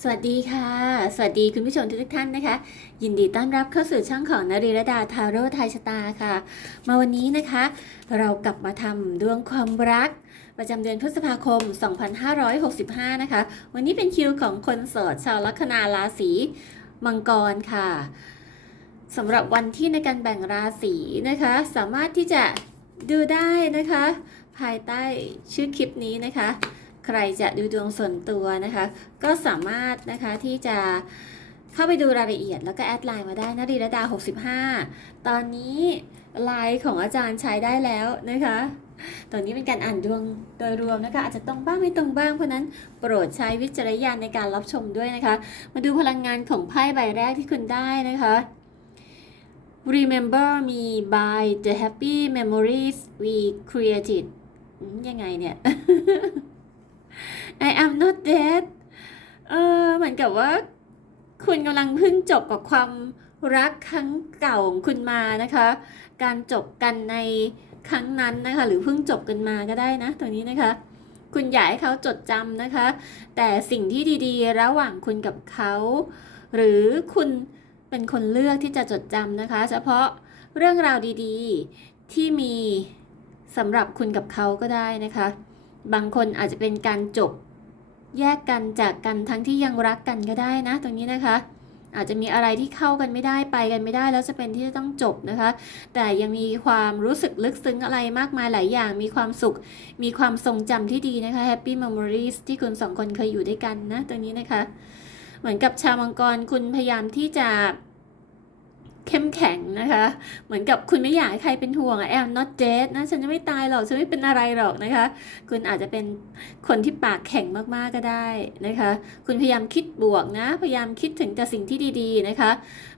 สวัสดีค่ะ สวัสดีคุณผู้ชมทุกท่านนะคะ ยินดีต้อนรับเข้าสู่ช่องของนรีรดาทาโร่ไทยชะตาค่ะ มาวันนี้นะคะ เรากลับมาทำดวงความรัก ประจำเดือนพฤษภาคม 2565 นะคะ วันนี้เป็นคิวของคนโสดชาวลัคนาราศีมังกรค่ะสำหรับวันที่ในการแบ่งราศีนะคะ สามารถที่จะดูได้นะคะ ภายใต้ชื่อคลิปนี้นะคะ ใครจะดูดวงส่วนตัวนะคะ ก็สามารถนะคะที่จะเข้าไปดูรายละเอียดแล้วก็แอดไลน์มาได้นะรีระดา 65 ตอนนี้ไลน์ของอาจารย์ใช้ได้แล้วนะคะ ตอนนี้เป็นการอ่านดวงโดยรวมนะคะ อาจจะตรงบ้างไม่ตรงบ้างเพราะนั้นโปรดใช้วิจารณญาณในการรับชมด้วยนะคะ มาดูพลังงานของไพ่ใบแรกที่คุณได้นะคะ Remember me by the happy memories we created ยังไงเนี่ย I am not dead เออเหมือนกับว่า คุณกำลังเพิ่งจบกับความรักครั้งเก่าของคุณมานะคะ การจบกันในครั้งนั้นนะคะ หรือเพิ่งจบกันมาก็ได้นะตรงนี้นะคะ คุณอยากให้เขาจดจำนะคะ แต่สิ่งที่ดีๆ ระหว่างคุณกับเขา หรือคุณเป็นคนเลือกที่จะจดจำนะคะ เฉพาะเรื่องราวดีๆที่มีสำหรับคุณกับเขาก็ได้นะคะ บางคนอาจจะเป็นการจบแยกกันจากกันทั้งที่ยังรักกันก็ได้นะ ตรงนี้นะคะ อาจจะมีอะไรที่เข้ากันไม่ได้ไปกันไม่ได้แล้วจะเป็นที่จะต้องจบนะคะ แต่ยังมีความรู้สึกลึกซึ้งอะไรมากมายหลายอย่าง มีความสุข มีความทรงจำที่ดีนะคะ Happy Memories ที่คุณสองคนเคยอยู่ด้วยกันนะ ตรงนี้นะคะ เหมือนกับชาวมังกรคุณพยายามที่จะ เข้มแข็งนะคะ เหมือนกับคุณไม่อยากให้ใครเป็นห่วงอะ I'm not dead นะฉันจะไม่ตายหรอก ฉันไม่เป็นอะไรหรอกนะคะ คุณอาจจะเป็นคนที่ปากแข็งมากๆก็ได้นะคะ คุณพยายามคิดบวกนะ พยายามคิดถึงแต่สิ่งที่ดีๆนะคะ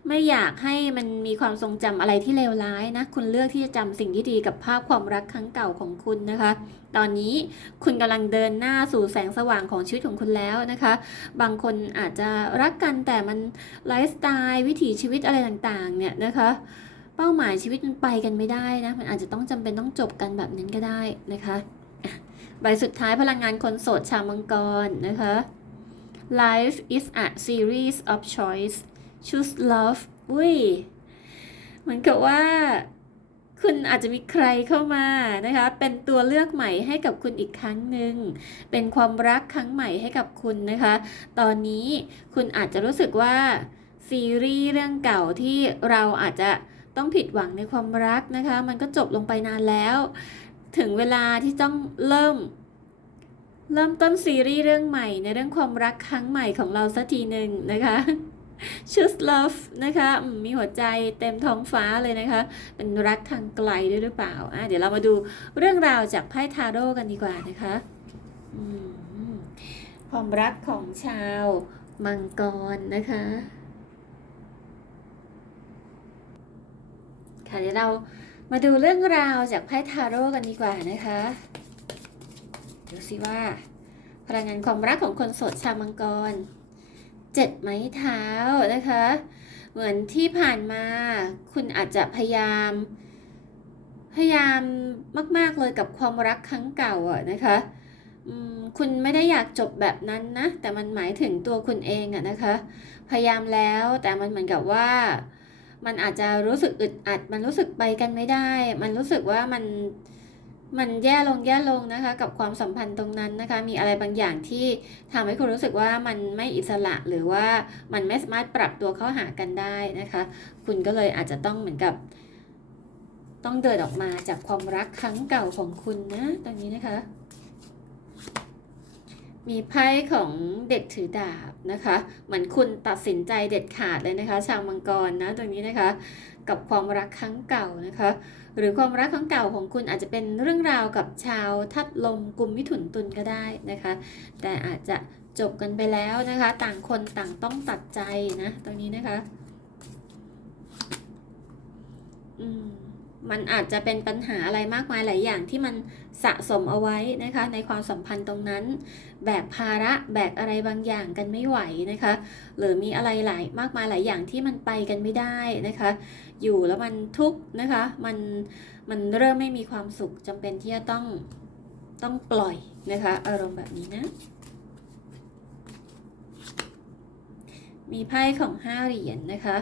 ไม่อยากให้มันมีความทรงจำอะไรที่เลวร้ายนะ คุณเลือกที่จะจำสิ่งที่ดีกับภาพความรักครั้งเก่าของคุณนะคะ ตอนนี้คุณกำลังเดินหน้าสู่แสงสว่างของชีวิตของคุณแล้วนะคะ บางคนอาจจะรักกันแต่มันไลฟ์สไตล์วิถีชีวิตอะไรต่างๆ เนี่ยนะคะ เป้าหมายชีวิตมันไปกันไม่ได้นะ มันอาจจะต้องจำเป็นต้องจบกันแบบนั้นก็ได้นะคะอะใบสุดท้ายพลังงานคนโสดชาวมังกรนะคะ Life is a series of choice choose love อุ้ยเหมือนกับว่า คุณอาจจะมีใครเข้ามานะคะ เป็นตัวเลือกใหม่ให้กับคุณอีกครั้งหนึ่ง เป็นความรักครั้งใหม่ให้กับคุณนะคะ ตอนนี้คุณอาจจะรู้สึกว่าซีรีส์เรื่องเก่าที่เราอาจจะต้องผิดหวังในความรักนะคะ มันก็จบลงไปนานแล้ว ถึงเวลาที่ต้องเริ่ม เริ่มต้นซีรีส์เรื่องใหม่ในเรื่องความรักครั้งใหม่ของเราสักทีหนึ่งนะคะ Choose love นะคะ มีหัวใจเต็มท้องฟ้าเลยนะคะ เป็นรักทางไกลด้วยหรือเปล่าอะเดี๋ยวเรามาดูเรื่องราวจากไพ่ทาโร่กันดีกว่านะคะความรักของชาวมังกรนะคะ ค่ะเดี๋ยวเรามาดูเรื่องราวจากไพ่ทาโร่กันดีกว่านะคะดูสิว่า พลังงานความรักของคนโสดชาวมังกร เจ็ดไม้เท้านะคะ เหมือนที่ผ่านมาคุณอาจจะพยายาม พยายามมาก ๆ เลยกับความรักครั้งเก่าอะนะคะคุณไม่ได้อยากจบแบบนั้นนะ แต่มันหมายถึงตัวคุณเองอะนะคะ พยายามแล้วแต่มันเหมือนกับว่า มันอาจจะรู้สึกอึดอัด มันรู้สึกไปกันไม่ได้ มันรู้สึกว่ามัน มันแย่ลงแย่ลงนะคะ กับความสัมพันธ์ตรงนั้นนะคะ มีอะไรบางอย่างที่ทำให้คุณรู้สึกว่ามันไม่อิสระหรือว่ามันไม่สามารถปรับตัวเข้าหากันได้นะคะ คุณก็เลยอาจจะต้องเหมือนกับ ต้องเดินออกมาจากความรักครั้งเก่าของคุณนะตรงนี้นะคะ มีไพ่ของเด็กถือดาบนะคะเหมือนคุณตัดสินใจเด็ดขาดเลยนะคะ ชาวมังกรนะตรงนี้นะคะ กับความรักครั้งเก่านะคะ หรือความรักครั้งเก่าของคุณอาจจะเป็นเรื่องราวกับชาวทัดลมกลุ่มมิถุนตุลก็ได้นะคะ แต่อาจจะจบกันไปแล้วนะคะ ต่างคนต่างต้องตัดใจนะตรงนี้นะคะ อืม มันอาจจะเป็นปัญหาอะไรมากมายหลายอย่างที่มันสะสมเอาไว้นะคะ ในความสัมพันธ์ตรงนั้น แบกภาระแบกอะไรบางอย่างกันไม่ไหวนะคะ หรือมีอะไรหลายมากมายหลายอย่างที่มันไปกันไม่ได้นะคะ อยู่แล้วมันทุกข์นะคะมันมันเริ่มไม่มีความสุขจำเป็นที่จะต้องต้องปล่อยนะคะ อารมณ์แบบนี้นะ มีไพ่ของห้าเหรียญนะคะ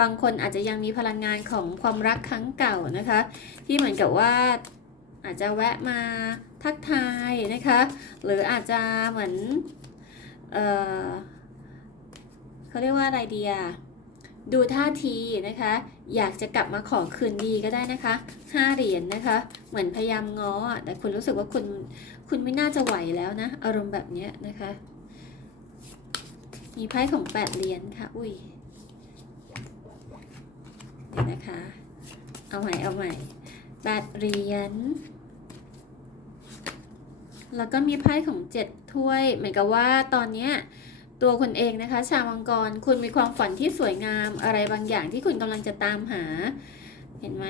บางคนอาจจะยังมีพลังงานของความรักครั้งเก่านะคะ ที่เหมือนกับว่าอาจจะแวะมาทักทายนะคะ หรืออาจจะเหมือน เออเขาเรียกว่าอะไรดีอะดูท่าทีนะคะ อยากจะกลับมาขอคืนดีก็ได้นะคะห้าเหรียญนะคะ เหมือนพยายามง้อแต่คุณรู้สึกว่าคุณคุณไม่น่าจะไหวแล้วนะ อารมณ์แบบนี้นะคะ มีไพ่ของแปดเหรียญค่ะ อุ้ย เดี๋ยวนะคะ เอาใหม่ เอาใหม่แปดเหรียญ แล้วก็มีไพ่ของเจ็ดถ้วย หมือนกับว่าตอนเนี้ยตัวคุณเองนะคะ ชาวมังกร คุณมีความฝันที่สวยงามอะไรบางอย่างที่คุณกำลังจะตามหา เห็นไหม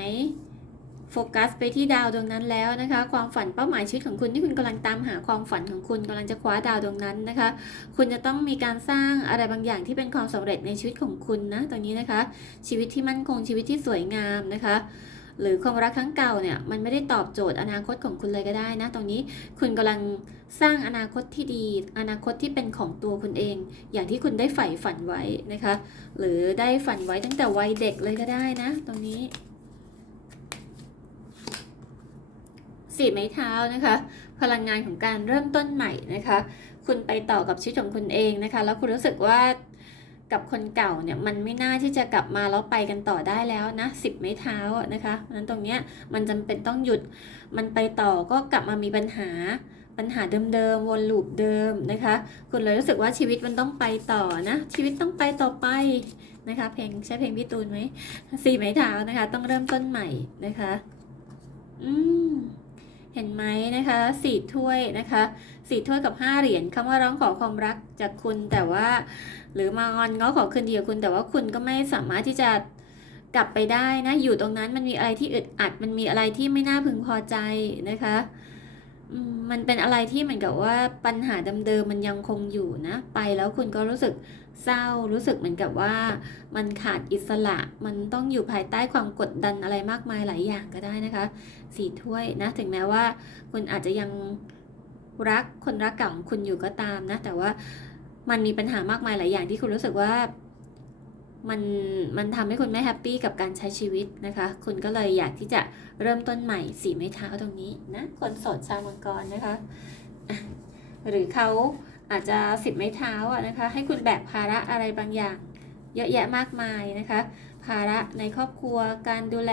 โฟกัสไปที่ดาวดวงนั้นแล้วนะคะ ความฝันเป้าหมายชีวิตของคุณที่คุณกำลังตามหาความฝันของคุณกำลังจะคว้าดาวดวงนั้นนะคะ คุณจะต้องมีการสร้างอะไรบางอย่างที่เป็นความสำเร็จในชีวิตของคุณนะตรงนี้นะคะ ชีวิตที่มั่นคงชีวิตที่สวยงามนะคะหรือความรักครั้งเก่าเนี่ยมันไม่ได้ตอบโจทย์อนาคตของคุณเลยก็ได้นะ ตรงนี้คุณกำลังสร้างอนาคตที่ดี อนาคตที่เป็นของตัวคุณเอง อย่างที่คุณได้ใฝ่ฝันไว้นะคะ หรือได้ฝันไว้ตั้งแต่วัยเด็กเลยก็ได้นะ ตรงนี้ สี่ไม้เท้านะคะ พลังงานของการเริ่มต้นใหม่นะคะ คุณไปต่อกับชีวิตของคุณเองนะคะ แล้วคุณรู้สึกว่ากับคนเก่าเนี่ยมันไม่น่าที่จะกลับมาแล้วไปกันต่อได้แล้วนะสิบไม้เท้านะคะเพราะนั้นตรงเนี้ยมันจำเป็นต้องหยุดมันไปต่อก็กลับมามีปัญหาปัญหาเดิมๆวนลูปเดิมนะคะ คุณเลยรู้สึกว่าชีวิตมันต้องไปต่อนะชีวิตต้องไปต่อไปนะคะเพลงใช่เพลงพี่ตูนไหมสี่ไม้เท้านะคะ ต้องเริ่มต้นใหม่นะคะ อืม เห็นไหมนะคะสี่ถ้วยนะคะสี่ถ้วยกับห้าเหรียญคำว่าร้องขอความรักจากคุณแต่ว่า หรือมางอนง้อขอคืนดีกับคุณ แต่ว่าคุณก็ไม่สามารถที่จะกลับไปได้นะอยู่ตรงนั้นมันมีอะไรที่อึดอัด มันมีอะไรที่ไม่น่าพึงพอใจนะคะมันเป็นอะไรที่เหมือนกับว่าปัญหาเดิมๆมันยังคงอยู่นะ ไปแล้วคุณก็รู้สึก เศร้ารู้สึกเหมือนกับว่า มันขาดอิสระมันต้องอยู่ภายใต้ความกดดันอะไรมากมายหลายอย่างก็ได้นะคะสี่ถ้วยนะถึงแม้ว่า คุณอาจจะยังรักคนรักเก่าของคุณอยู่ก็ตามนะ แต่ว่ามันมีปัญหามากมายหลายอย่างที่คุณรู้สึกว่ามันมันทำให้คุณไม่แฮปปี้กับการใช้ชีวิตนะคะ คุณก็เลยอยากที่จะเริ่มต้นใหม่สีไม้เท้าตรงนี้นะคนโสดชาวมังกรนะคะอะหรือเขา อาจจะสิบไม้เท้าอะนะคะ ให้คุณแบกภาระอะไรบางอย่าง เยอะแยะมากมายนะคะ ภาระในครอบครัว การดูแล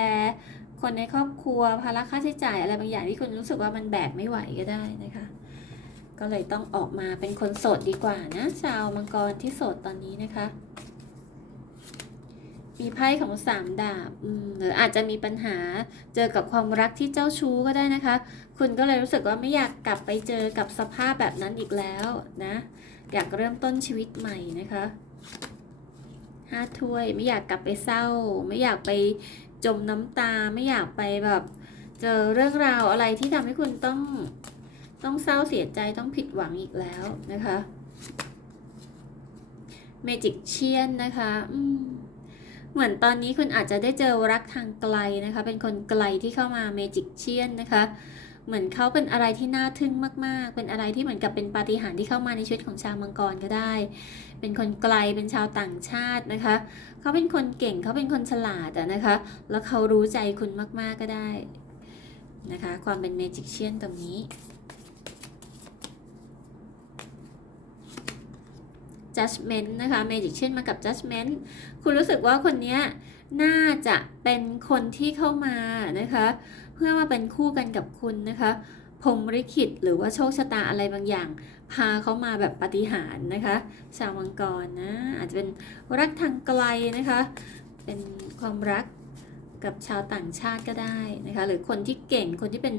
คนในครอบครัว ภาระค่าใช้จ่ายอะไรบางอย่างที่คุณรู้สึกว่ามันแบกไม่ไหวก็ได้นะคะ ก็เลยต้องออกมาเป็นคนโสดดีกว่านะชาวมังกรที่โสดตอนนี้นะคะ มีไพ่ของสามดาบหรืออาจจะมีปัญหาเจอกับความรักที่เจ้าชู้ก็ได้นะคะ คุณก็เลยรู้สึกว่าไม่อยากกลับไปเจอกับสภาพแบบนั้นอีกแล้วนะ อยากเริ่มต้นชีวิตใหม่นะคะห้าถ้วยไม่อยากกลับไปเศร้า ไม่อยากไปจมน้ำตา ไม่อยากไปแบบเจอเรื่องราวอะไรที่ทำให้คุณต้องต้องเศร้าเสียใจต้องผิดหวังอีกแล้วนะคะเมจิกเชียนนะคะ อืม เหมือนตอนนี้คุณอาจจะได้เจอรักทางไกลนะคะ เป็นคนไกลที่เข้ามาเมจิกเชียนนะคะ เหมือนเขาเป็นอะไรที่น่าทึ่งมาก ๆ เป็นอะไรที่เหมือนกับเป็นปาฏิหาริย์ที่เข้ามาในชีวิตของชาวมังกรก็ได้ เป็นคนไกล เป็นชาวต่างชาตินะคะ เขาเป็นคนเก่ง เขาเป็นคนฉลาดนะคะ แล้วเขารู้ใจคุณมาก ๆ ก็ได้นะคะ ความเป็นเมจิกเชียนตรงนี้ judgment นะคะ magician มากับ judgment คุณรู้สึกว่าคนนี้น่าจะเป็นคนที่เข้ามานะคะ เพื่อมาเป็นคู่กันกับคุณนะคะพรหมลิขิตหรือว่าโชคชะตาอะไรบางอย่าง พาเขามาแบบปฏิหารนะคะ ชาวมังกรนะอาจจะเป็นรักทางไกลนะคะ เป็นความรักกับชาวต่างชาติก็ได้นะคะ หรือคนที่เก่งคนที่เป็น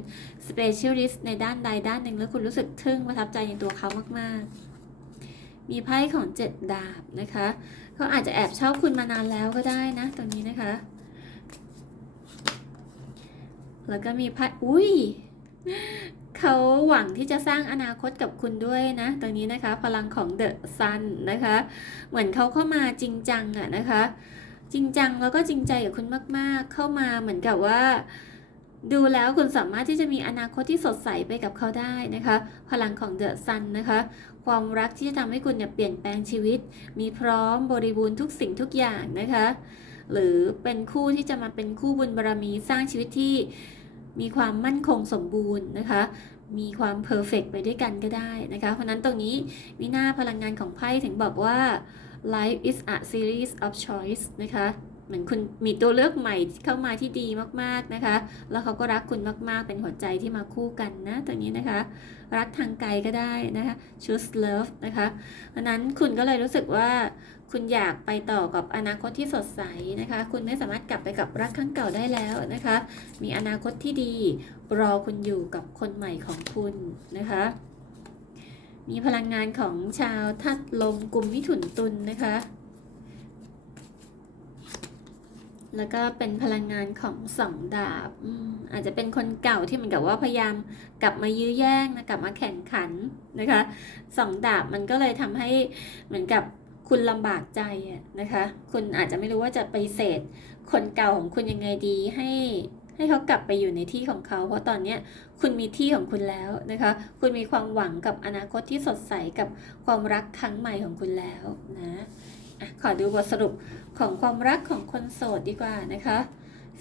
specialist ในด้านใดด้านหนึ่งแล้วคุณรู้สึกทึ่งประทับใจในตัวเขามาก ๆ มีไพ่ของเจ็ดดาบนะคะเขาอาจจะแอบชอบคุณมานานแล้วก็ได้นะตรงนี้นะคะ แล้วก็มีไพ่อุ้ยเขาหวังที่จะสร้างอนาคตกับคุณด้วยนะตรงนี้นะคะ พลังของเดอะซันนะคะ เหมือนเขาเข้ามาจริงจังอะนะคะ จริงจังแล้วก็จริงใจกับคุณมาก ๆ เข้ามาเหมือนกับว่า ดูแล้วคุณสามารถที่จะมีอนาคตที่สดใสไปกับเขาได้นะคะ พลังของเดอะซันนะคะ ความรักที่จะทำให้คุณเนี่ยเปลี่ยนแปลงชีวิต มีพร้อมบริบูรณ์ทุกสิ่งทุกอย่างนะคะ หรือเป็นคู่ที่จะมาเป็นคู่บุญบารรมีสร้างชีวิตที่มีความมั่นคงสมบูรณ์นะคะ มีความเพอร์เฟกไปด้วยกันก็ได้นะคะ เพราะนั้นตรงนี้วินาพลังงานของไพ่ถึงบอกว่า life is a series of choice นะคะ เหมือนคุณมีตัวเลือกใหม่เข้ามาที่ดีมากๆนะคะ แล้วเขาก็รักคุณมากๆ เป็นหัวใจที่มาคู่กันนะตรงนี้นะคะ รักทางไกลก็ได้นะคะ choose love นะคะเพราะนั้นคุณก็เลยรู้สึกว่าคุณอยากไปต่อกับอนาคตที่สดใสนะคะ คุณไม่สามารถกลับไปกับรักครั้งเก่าได้แล้วนะคะ มีอนาคตที่ดีรอคุณอยู่กับคนใหม่ของคุณนะคะมีพลังงานของชาวทัดลมกลุ่มมิถุนตุลนะคะ แล้วก็เป็นพลังงานของสองดาบออาจจะเป็นคนเก่าที่เหมือนกับว่าพยายามกลับมายื้อแย่งนะกลับมาแข่งขันนะคะสองดาบมันก็เลยทำให้เหมือนกับคุณลำบากใจนะคะ คุณอาจจะไม่รู้ว่าจะไปเสดคนเก่าของคุณยังไงดีให้ให้เขากลับไปอยู่ในที่ของเขา เพราะตอนเนี้คุณมีที่ของคุณแล้วนะคะ คุณมีความหวังกับอนาคตที่สดใสกับความรักครั้งใหม่ของคุณแล้วนะ ขอดูบทสรุปของความรักของคนโสดดีกว่านะคะ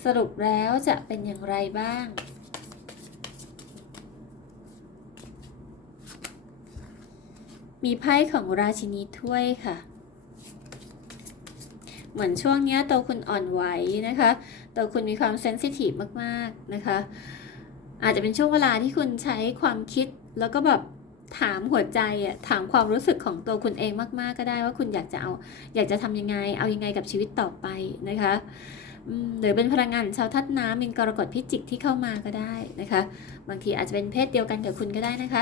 สรุปแล้วจะเป็นอย่างไรบ้าง มีไพ่ของราชินีถ้วยค่ะ เหมือนช่วงนี้ตัวคุณอ่อนไหวนะคะ ตัวคุณมีความเซนซิทีฟมากๆนะคะ อาจจะเป็นช่วงเวลาที่คุณใช้ความคิดแล้วก็แบบ ถามหัวใจอะถามความรู้สึกของตัวคุณเองมากๆก็ได้ว่าคุณอยากจะเอา อยากจะทำยังไง เอายังไงกับชีวิตต่อไปนะคะหรือเป็นพลังงานชาวทัดน้ำมินกรกฎพิจิกที่เข้ามาก็ได้นะคะ บางทีอาจจะเป็นเพศเดียวกันกับคุณก็ได้นะคะ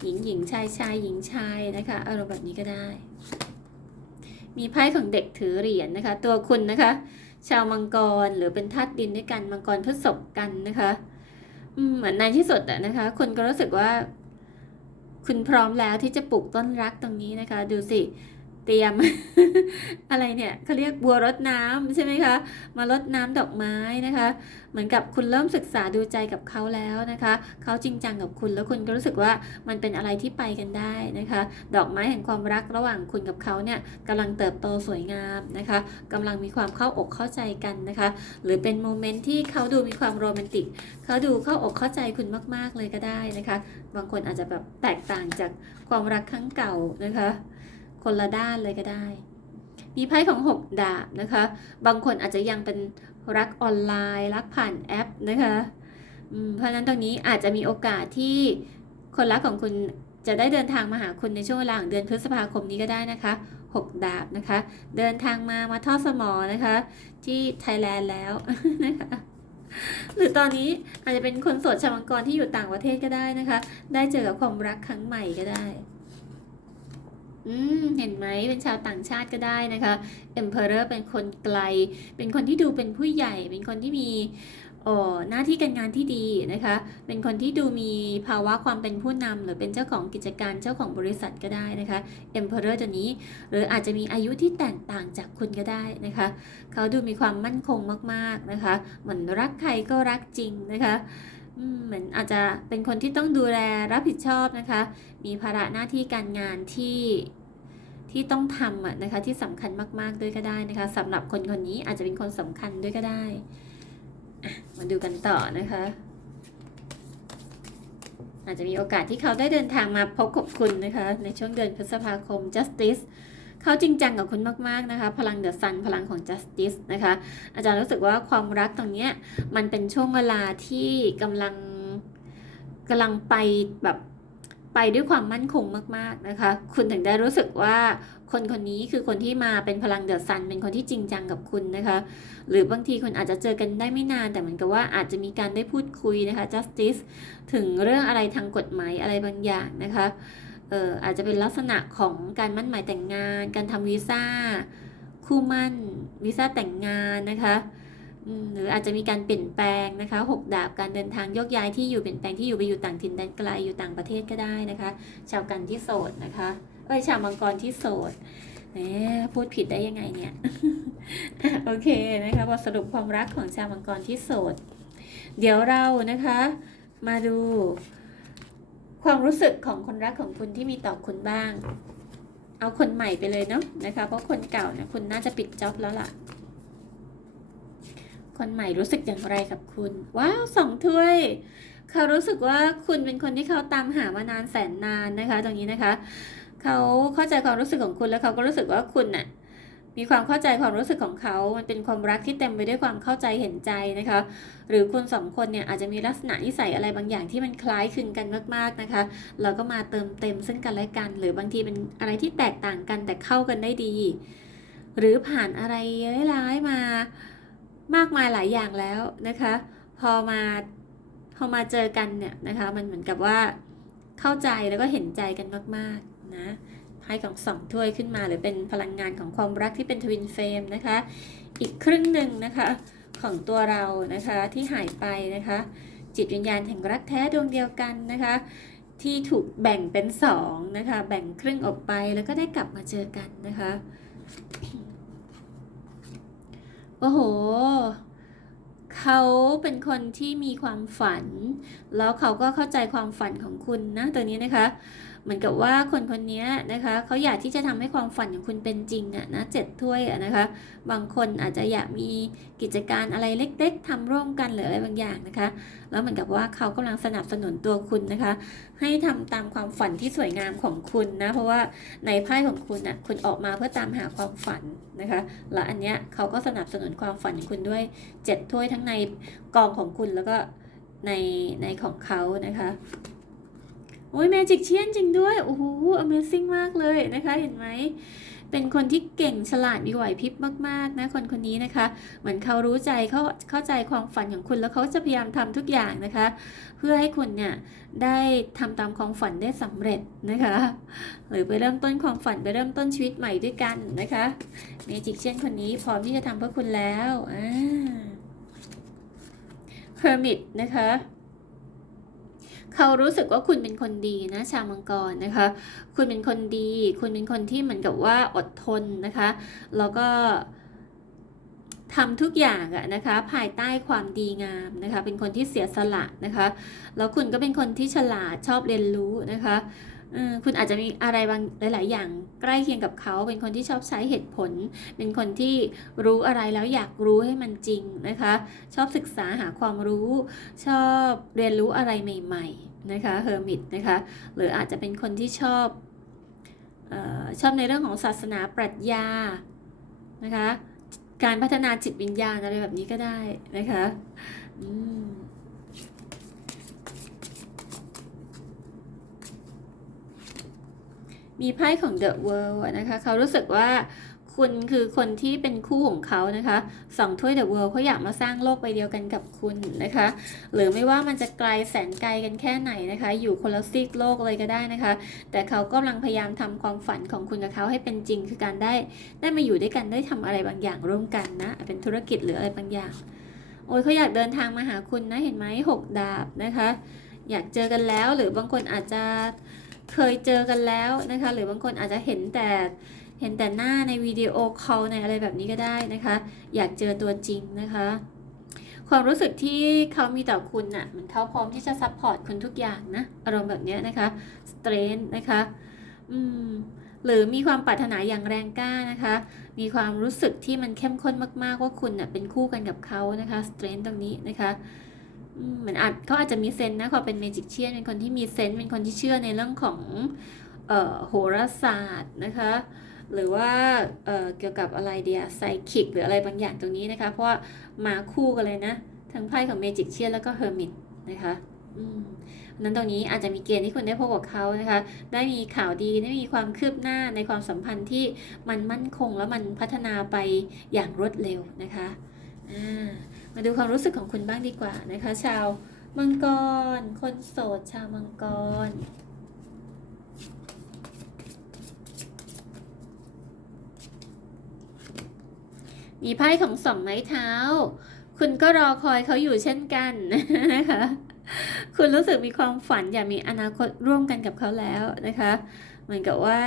หญิงหญิงชายชายหญิงชายนะคะอารมณ์แบบนี้ก็ได้ มีไพ่ของเด็กถือเหรียญนะคะ ตัวคุณนะคะ ชาวมังกรหรือเป็นธาตุดินด้วยกันมังกรพฤษภกันนะคะเหมือนในที่สุดอะนะคะ คุณก็รู้สึกว่า คุณพร้อมแล้วที่จะปลูกต้นรักตรงนี้นะคะ ดูสิ เตรียม อะไรเนี่ยเขาเรียกบัวรดน้ำใช่ไหมคะ มารดน้ำดอกไม้นะคะ เหมือนกับคุณเริ่มศึกษาดูใจกับเขาแล้วนะคะ เขาจริงจังกับคุณแล้วคุณก็รู้สึกว่ามันเป็นอะไรที่ไปกันได้นะคะ ดอกไม้แห่งความรักระหว่างคุณกับเขาเนี่ยกำลังเติบโตสวยงามนะคะกำลังมีความเข้าอกเข้าใจกันนะคะ หรือเป็นโมเมนต์ที่เขาดูมีความโรแมนติกเขาดูเข้าอกเข้าใจคุณมาก ๆเลยก็ได้นะคะ บางคนอาจจะแบบแตกต่างจากความรักครั้งเก่านะคะ คนละด้านเลยก็ได้ มีไพ่ของ 6 ดาบนะคะ บางคนอาจจะยังเป็นรักออนไลน์ รักผ่านแอปนะคะเพราะฉะนั้นตรงนี้อาจจะมีโอกาสที่คนรักของคุณจะได้เดินทางมาหาคุณในช่วงเวลาของเดือนพฤษภาคมนี้ก็ได้นะคะ 6 ดาบนะคะ เดินทางมามาทอดสมอนะคะ ที่ไทยแลนด์แล้วนะคะหรือตอนนี้อาจจะเป็นคนโสดชาวมังกรที่อยู่ต่างประเทศก็ได้นะคะ ได้เจอกับความรักครั้งใหม่ก็ได้ อืม เห็นไหมเป็นชาวต่างชาติก็ได้นะคะ Emperor เป็นคนไกล เป็นคนที่ดูเป็นผู้ใหญ่ เป็นคนที่มีโอ้หน้าที่การงานที่ดีนะคะ เป็นคนที่ดูมีภาวะความเป็นผู้นำหรือเป็นเจ้าของกิจการเจ้าของบริษัทก็ได้นะคะ Emperor ตัวนี้ หรืออาจจะมีอายุที่แตกต่างจากคุณก็ได้นะคะ เขาดูมีความมั่นคงมากๆนะคะ เหมือนรักใครก็รักจริงนะคะ เหมือนอาจจะเป็นคนที่ต้องดูแลรับผิดชอบนะคะ มีภาระหน้าที่การงานที่ที่ต้องทำอะนะคะที่สำคัญมากๆด้วยก็ได้นะคะสำหรับคนคนนี้อาจจะเป็นคนสำคัญด้วยก็ได้มาดูกันต่อนะคะ อาจจะมีโอกาสที่เขาได้เดินทางมาพบกับคุณนะคะ ในช่วงเดือนพฤษภาคม justice เขาจริงจังกับคุณมากๆนะคะ พลังเดอะซันพลังของ justice นะคะ อาจารย์รู้สึกว่าความรักตรงนี้มันเป็นช่วงเวลาที่กำลังกำลังไปแบบไปด้วยความมั่นคงมากๆนะคะ คุณถึงได้รู้สึกว่าคนคนนี้คือคนที่มาเป็นพลังเดอะซัน เป็นคนที่จริงจังกับคุณนะคะ หรือบางทีคุณอาจจะเจอกันได้ไม่นาน แต่เหมือนกับว่าอาจจะมีการได้พูดคุยนะคะ justice ถึงเรื่องอะไรทางกฎหมายอะไรบางอย่างนะคะ เอออาจจะเป็นลักษณะของการมั่นหมายแต่งงาน การทำวีซ่าคู่มั่นวีซ่าแต่งงานนะคะหรืออาจจะมีการเปลี่ยนแปลงนะคะหกดาบการเดินทางโยกย้ายที่อยู่เปลี่ยนแปลงที่อยู่ไปอยู่ต่างถิ่นแดนไกลอยู่ต่างประเทศก็ได้นะคะ ชาวกันที่โสดนะคะเอ้ยชาวมังกรที่โสดเอ๊พูดผิดได้ยังไงเนี่ยโอเคนะคะบทสรุปความรักของชาวมังกรที่โสด เดี๋ยวเรานะคะ มาดู ความรู้สึกของคนรักของคุณที่มีต่อคุณบ้าง เอาคนใหม่ไปเลยเนาะนะคะ เพราะคนเก่าเนี่ยคุณน่าจะปิดจ็อบแล้วล่ะ คนใหม่รู้สึกอย่างไรกับคุณ ว้าวสองถ้วยเขารู้สึกว่าคุณเป็นคนที่เขาตามหามานานแสนนานนะคะ ตรงนี้นะคะ เขาเข้าใจความรู้สึกของคุณแล้วเขาก็รู้สึกว่าคุณน่ะ มีความเข้าใจความรู้สึกของเขา มันเป็นความรักที่เต็มไปด้วยความเข้าใจเห็นใจนะคะ หรือคุณสองคนเนี่ยอาจจะมีลักษณะนิสัยอะไรบางอย่างที่มันคล้ายคลึงกันมากๆนะคะ เราก็มาเติมเต็มซึ่งกันและกัน หรือบางทีเป็นอะไรที่แตกต่างกันแต่เข้ากันได้ดี หรือผ่านอะไรร้ายมามากมายหลายอย่างแล้วนะคะ พอมาพอมาเจอกันเนี่ยนะคะ มันเหมือนกับว่าเข้าใจแล้วก็เห็นใจกันมากๆนะ ไพ่ของสองถ้วยขึ้นมาหรือเป็นพลังงานของความรักที่เป็นทวินเฟรมนะคะ อีกครึ่งหนึ่งนะคะของตัวเรานะคะที่หายไปนะคะ จิตวิญญาณแห่งรักแท้ดวงเดียวกันนะคะ ที่ถูกแบ่งเป็นสองนะคะ แบ่งครึ่งออกไปแล้วก็ได้กลับมาเจอกันนะคะโอ้โหเขาเป็นคนที่มีความฝัน แล้วเขาก็เข้าใจความฝันของคุณนะตัวนี้นะคะ มือนกับว่าคนคนนี้นะคะเขาอยากที่จะทำให้ความฝันของคุณเป็นจริงอะนะเจ็ดถ้วยอะนะคะ บางคนอาจจะอยากมีกิจการอะไรเล็ก ๆทำร่วมกันหรืออะไรบางอย่างนะคะ แล้วเหมือนกับว่าเขากำลังสนับสนุนตัวคุณนะคะ ให้ทำตามความฝันที่สวยงามของคุณนะเพราะว่าในไพ่ของคุณอะคุณออกมาเพื่อตามหาความฝันนะคะ แล้วอันเนี้ยเขาก็สนับสนุนความฝันของคุณด้วยเจ็ดถ้วยทั้งในกองของคุณแล้วก็ในในของเขานะคะ โอ้ยแมจิกเชียนจริงด้วย โอ้โห Amazing มากเลยนะคะ เห็นไหม เป็นคนที่เก่งฉลาดมีไหวพริบมากๆนะคนคนนี้นะคะ เหมือนเขารู้ใจเขาเข้าใจความฝันของคุณแล้วเขาจะพยายามทำทุกอย่างนะคะ เพื่อให้คุณเนี่ยได้ทำตามความฝันได้สำเร็จนะคะ หรือไปเริ่มต้นความฝันไปเริ่มต้นชีวิตใหม่ด้วยกันนะคะเมจิกเช่นคนนี้พร้อมที่จะทำเพื่อคุณแล้วอ่า Hermit นะคะ เขารู้สึกว่าคุณเป็นคนดีนะชาวมังกรนะคะ คุณเป็นคนดี คุณเป็นคนที่เหมือนกับว่าอดทนนะคะ แล้วก็ทำทุกอย่างอะนะคะภายใต้ความดีงามนะคะ เป็นคนที่เสียสละนะคะ แล้วคุณก็เป็นคนที่ฉลาดชอบเรียนรู้นะคะ คุณอาจจะมีอะไรบางหลาย ๆ อย่างใกล้เคียงกับเขา เป็นคนที่ชอบใช้เหตุผล เป็นคนที่รู้อะไรแล้วอยากรู้ให้มันจริงนะคะ ชอบศึกษาหาความรู้ ชอบเรียนรู้อะไรใหม่ ๆ นะคะเฮอร์มิตนะคะ หรืออาจจะเป็นคนที่ชอบออชอบในเรื่องของศาสนาปรัชญานะคะ การพัฒนาจิตวิญญาณอะไรแบบนี้ก็ได้นะคะ อืม มีไพ่ของ The World นะคะเขารู้สึกว่าคุณคือคนที่เป็นคู่ของเขานะคะสองถ้วย The World เขาอยากมาสร้างโลกใบเดียวกันกับคุณนะคะ หรือไม่ว่ามันจะไกลแสนไกลกันแค่ไหนนะคะ อยู่คนละซีกโลกเลยก็ได้นะคะ แต่เขากำลังพยายามทำความฝันของคุณกับเขาให้เป็นจริงคือการได้ได้มาอยู่ด้วยกันได้ทำอะไรบางอย่างร่วมกันนะเป็นธุรกิจหรืออะไรบางอย่าง โอ้ยเขาอยากเดินทางมาหาคุณนะเห็นไหมหกดาบนะคะ อยากเจอกันแล้วหรือบางคนอาจจะ เคยเจอกันแล้วนะคะ หรือบางคนอาจจะเห็นแต่เห็นแต่หน้าในวิดีโอคอลในอะไรแบบนี้ก็ได้นะคะ อยากเจอตัวจริงนะคะ ความรู้สึกที่เขามีต่อคุณน่ะเหมือนเขาพร้อมที่จะซัพพอร์ตคุณทุกอย่างนะ อารมณ์แบบนี้นะคะสเตรนนะคะอืมหรือมีความปรารถนาอย่างแรงกล้านะคะ มีความรู้สึกที่มันเข้มข้นมากๆว่าคุณน่ะเป็นคู่กันกับเขานะคะสเตรนตรงนี้นะคะ เหมือนอาจเขาอาจจะมีเซนส์นะเขาเป็นเมจิกเชียนเป็นคนที่มีเซนส์เป็นคนที่เชื่อในเรื่องของเอ่อโหราศาสตร์นะคะ หรือว่าเอ่อเกี่ยวกับอะไรเดียไซคิกหรืออะไรบางอย่างตรงนี้นะคะ เพราะว่ามาคู่กันเลยนะ ทั้งไพ่ของเมจิกเชียนแล้วก็เฮอร์มิตนะคะอืมนั้นตรงนี้อาจจะมีเกณฑ์ที่คุณได้พบกับเขานะคะ ได้มีข่าวดีได้มีความคืบหน้าในความสัมพันธ์ที่มันมั่นคงแล้วมันพัฒนาไปอย่างรวดเร็วนะคะอ่า มาดูความรู้สึกของคุณบ้างดีกว่านะคะ ชาวมังกร คนโสด ชาวมังกรมีไพ่ของสองไม้เท้า คุณก็รอคอยเขาอยู่เช่นกันนะคะ คุณรู้สึกมีความฝันอยากมีอนาคตร่วมกันกับเขาแล้วนะคะ เหมือนกับว่า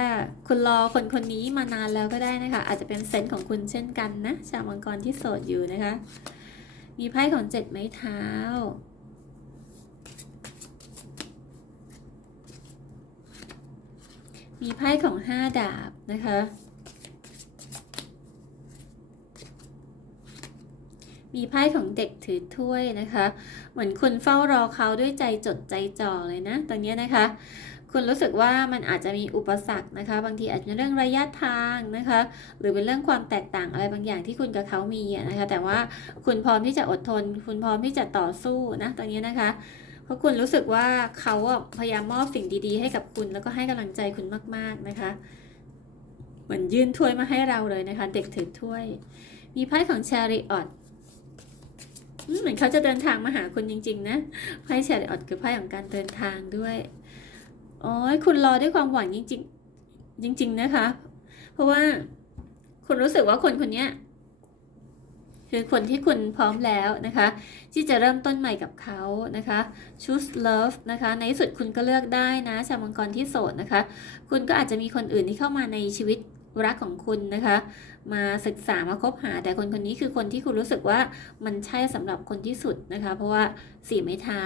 คุณรอคนคนนี้มานานแล้วก็ได้นะคะ อาจจะเป็นเซนส์ของคุณเช่นกันนะ ชาวมังกรที่โสดอยู่นะคะ มีไพ่ของเจ็ดไม้เท้า มีไพ่ของห้าดาบนะคะ มีไพ่ของเด็กถือถ้วยนะคะ เหมือนคุณเฝ้ารอเขาด้วยใจจดใจจ่อเลยนะตรงนี้นะคะ คุณรู้สึกว่ามันอาจจะมีอุปสรรคนะคะ บางทีอาจจะเป็นเรื่องระยะทางนะคะ หรือเป็นเรื่องความแตกต่างอะไรบางอย่างที่คุณกับเขามีนะคะ แต่ว่าคุณพร้อมที่จะอดทน คุณพร้อมที่จะต่อสู้นะตรงนี้นะคะเพราะคุณรู้สึกว่าเขาพยายามมอบสิ่งดีๆ ให้กับคุณแล้วก็ให้กำลังใจคุณมาก ๆนะคะเหมือนยื่นถ้วยมาให้เราเลยนะคะ เด็กถือถ้วย มีไพ่ของชาริออตเหมือนเขาจะเดินทางมาหาคุณจริง ๆ นะไพ่ชาริออตคือไพ่ของการเดินทางด้วย โอ้ยคุณรอด้วยความหวังจริงๆจริง ๆ นะคะ เพราะว่าคุณรู้สึกว่าคนคนนี้คือคนที่คุณพร้อมแล้วนะคะ ที่จะเริ่มต้นใหม่กับเขานะคะ choose love นะคะ ในที่สุดคุณก็เลือกได้นะชาวมังกรที่โสดนะคะ คุณก็อาจจะมีคนอื่นที่เข้ามาในชีวิตรักของคุณนะคะ มาศึกษามาคบหาแต่คนคนนี้คือคนที่คุณรู้สึกว่ามันใช่สำหรับคนที่สุดนะคะ เพราะว่าสี่ไม้เท้า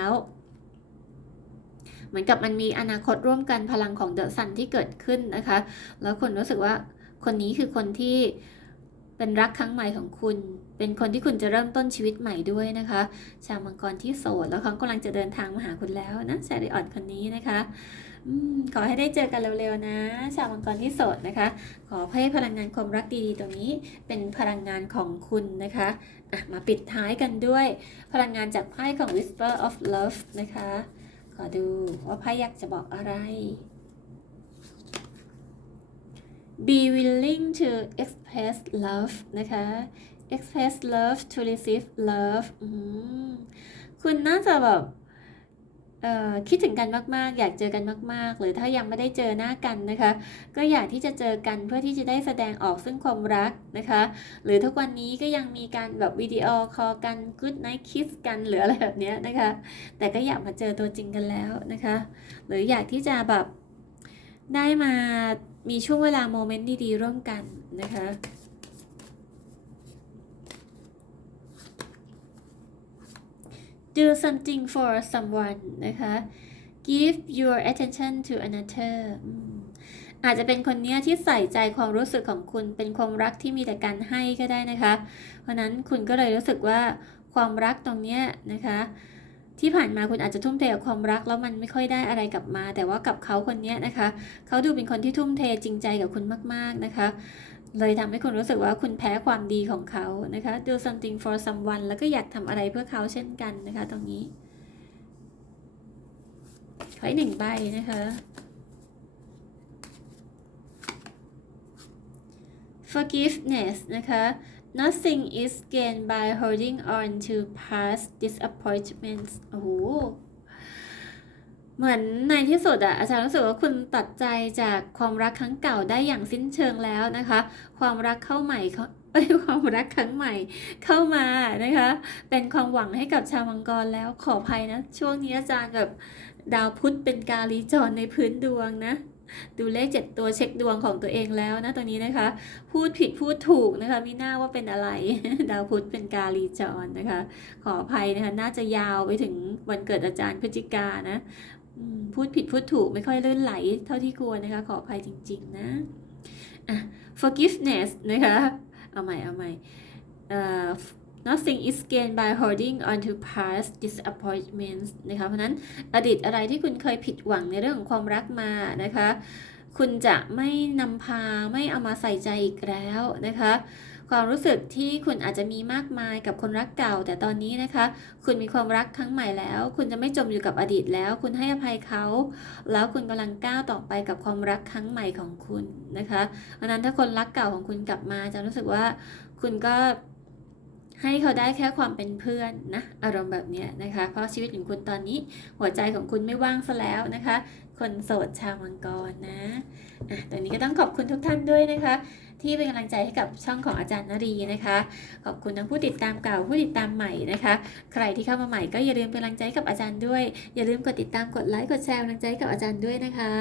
เหมือนกับมันมีอนาคตร่วมกันพลังของเดอะซันที่เกิดขึ้นนะคะ แล้วคนรู้สึกว่าคนนี้คือคนที่เป็นรักครั้งใหม่ของคุณ เป็นคนที่คุณจะเริ่มต้นชีวิตใหม่ด้วยนะคะ ชาวมังกรที่โสด แล้วเขากำลังจะเดินทางมาหาคุณแล้วนะแซริออดคนนี้นะคะอขอให้ได้เจอกันเร็วๆนะ ชาวมังกรที่โสดนะคะ ขอให้พลังงานความรักดีๆตรงนี้ เป็นพลังงานของคุณนะคะะมาปิดท้ายกันด้วย พลังงานจากไพ่ของ Whisper of Love นะคะ ก็ดูว่าไพ่อยากจะบอกอะไร be willing to express love นะคะ express love to receive love คุณน่าจะแบบ คิดถึงกันมากๆ อยากเจอกันมาก ๆ หรือถ้ายังไม่ได้เจอหน้ากันนะคะ ก็อยากที่จะเจอกันเพื่อที่จะได้แสดงออกซึ่งความรักนะคะ หรือทุกวันนี้ก็ยังมีการแบบวิดีโอคอลกัน good night kiss กันหรืออะไรแบบนี้นะคะ แต่ก็อยากมาเจอตัวจริงกันแล้วนะคะ หรืออยากที่จะแบบได้มามีช่วงเวลาโมเมนต์ดีๆ ร่วมกันนะคะ do something for someone นะคะ give your attention to another อืมอาจจะเป็นคนเนี้ยที่ใส่ใจความรู้สึกของคุณ เป็นความรักที่มีแต่การให้ก็ได้นะคะ เพราะนั้นคุณก็เลยรู้สึกว่าความรักตรงเนี้ยนะคะ ที่ผ่านมาคุณอาจจะทุ่มเทกับความรักแล้วมันไม่ค่อยได้อะไรกลับมา แต่ว่ากับเขาคนเนี้ยนะคะ เขาดูเป็นคนที่ทุ่มเทจริงใจกับคุณมาก ๆนะคะ เลยทำให้คุณรู้สึกว่าคุณแพ้ความดีของเขานะคะ do something for someone แล้วก็อยากทำอะไรเพื่อเขาเช่นกันนะคะ ตรงนี้ขออีกหนึ่งใบนะคะ forgiveness นะคะ nothing is gained by holding on to past disappointments โอ้โห เหมือนในที่สุดอะอาจารย์รู้สึกว่าคุณตัดใจจากความรักครั้งเก่าได้อย่างสิ้นเชิงแล้วนะคะ ความรักเข้าใหม่เขาเอ้ยความรักครั้งใหม่เข้ามานะคะ เป็นความหวังให้กับชาวมังกรแล้วขออภัยนะ ช่วงนี้อาจารย์แบบดาวพุธเป็นกาลีจรในพื้นดวงนะดูเลขเจ็ดตัวเช็คดวงของตัวเองแล้วนะตรงนี้นะคะ พูดผิดพูดถูกนะคะมีหน้าว่าเป็นอะไร ดาวพุธเป็นกาลีจรนะคะ ขออภัยนะคะ น่าจะยาวไปถึงวันเกิดอาจารย์พฤศจิกานะ พูดผิดพูดถูกไม่ค่อยลื่นไหลเท่าที่ควรนะคะ ขออภัยจริง ๆ นะอะ forgiveness นะคะ เอาใหม่ เอาใหม่เอ่อ nothing is gained by holding on to past disappointments นะคะ เพราะฉะนั้นอดีตอะไรที่คุณเคยผิดหวังในเรื่องของความรักมานะคะ คุณจะไม่นำพาไม่เอามาใส่ใจอีกแล้วนะคะ ความรู้สึกที่คุณอาจจะมีมากมายกับคนรักเก่า แต่ตอนนี้นะคะ คุณมีความรักครั้งใหม่แล้ว คุณจะไม่จมอยู่กับอดีตแล้ว คุณให้อภัยเขา แล้วคุณกำลังก้าวต่อไปกับความรักครั้งใหม่ของคุณนะคะเพราะนั้นถ้าคนรักเก่าของคุณกลับมาจะรู้สึกว่าคุณก็ให้เขาได้แค่ความเป็นเพื่อนนะอารมณ์แบบนี้นะคะ เพราะชีวิตของคุณตอนนี้หัวใจของคุณไม่ว่างซะแล้วนะคะ คนโสดชาวมังกรนะอะตอนนี้ก็ต้องขอบคุณทุกท่านด้วยนะคะ ที่เป็นกำลังใจให้กับช่องของอาจารย์นรีนะคะ ขอบคุณทั้งผู้ติดตามเก่าผู้ติดตามใหม่นะคะ ใครที่เข้ามาใหม่ก็อย่าลืมเป็นกำลังใจให้กับอาจารย์ด้วย อย่าลืมกดติดตามกดไลค์กดแชร์กำลังใจให้กับอาจารย์ด้วยนะคะ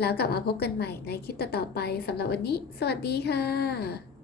แล้วกลับมาพบกันใหม่ในคลิปต่อๆไปสำหรับวันนี้ สวัสดีค่ะ